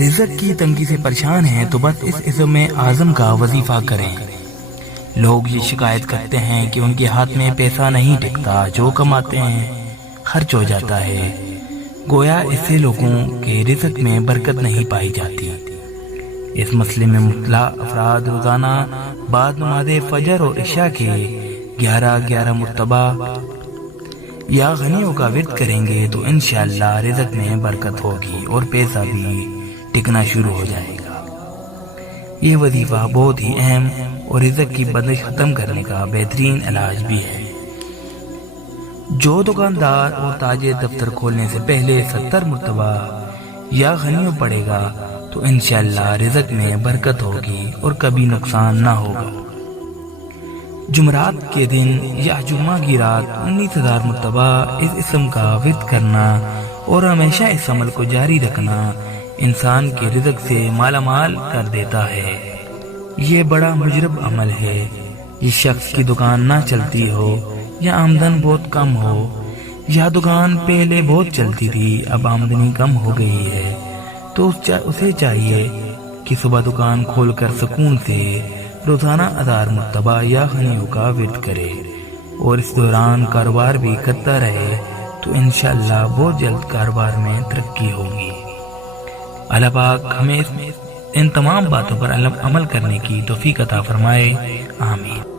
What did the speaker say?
رزق کی تنگی سے پریشان ہیں تو بس اس اسم اعظم کا وظیفہ کریں۔ لوگ یہ شکایت کرتے ہیں کہ ان کے ہاتھ میں پیسہ نہیں ٹکتا، جو کماتے ہیں خرچ ہو جاتا ہے۔ گویا اس سے لوگوں کے رزق میں برکت نہیں پائی جاتی۔ اس مسئلے میں مبتلا افراد روزانہ بعد نماز فجر اور عشاء کے 11 مرتبہ یا غنیوں کا ورد کریں گے تو انشاءاللہ رزق میں برکت ہوگی اور پیسہ بھی ٹکنا شروع ہو جائے گا۔ یہ وظیفہ بہت ہی اہم اور رزق کی بندش ختم کرنے کا بہترین علاج بھی ہے۔ جو دکاندار اور تاجر دفتر کھولنے سے پہلے 70 مرتبہ یا غنیوں پڑے گا تو انشاءاللہ رزق میں برکت ہوگی اور کبھی نقصان نہ ہوگا۔ جمعرات کے دن یا جمعہ کی رات 19,000 مرتبہ اس اسم کا ورد کرنا اور ہمیشہ اس عمل کو جاری رکھنا انسان کے رزق سے مالا مال کر دیتا ہے۔ یہ بڑا مجرب عمل ہے۔ جس شخص کی دکان نہ چلتی ہو یا آمدن بہت کم ہو، یا دکان پہلے بہت چلتی تھی اب آمدنی کم ہو گئی ہے، تو اسے چاہیے کہ صبح دکان کھول کر سکون سے روزانہ 1000 مرتبہ یا غنیوں کا ورد کرے اور اس دوران کاروبار بھی کرتا رہے تو انشاءاللہ بہت جلد کاروبار میں ترقی ہوگی۔ اللہ پاک ہمیں ان تمام باتوں پر عمل کرنے کی توفیق عطا فرمائے، آمین۔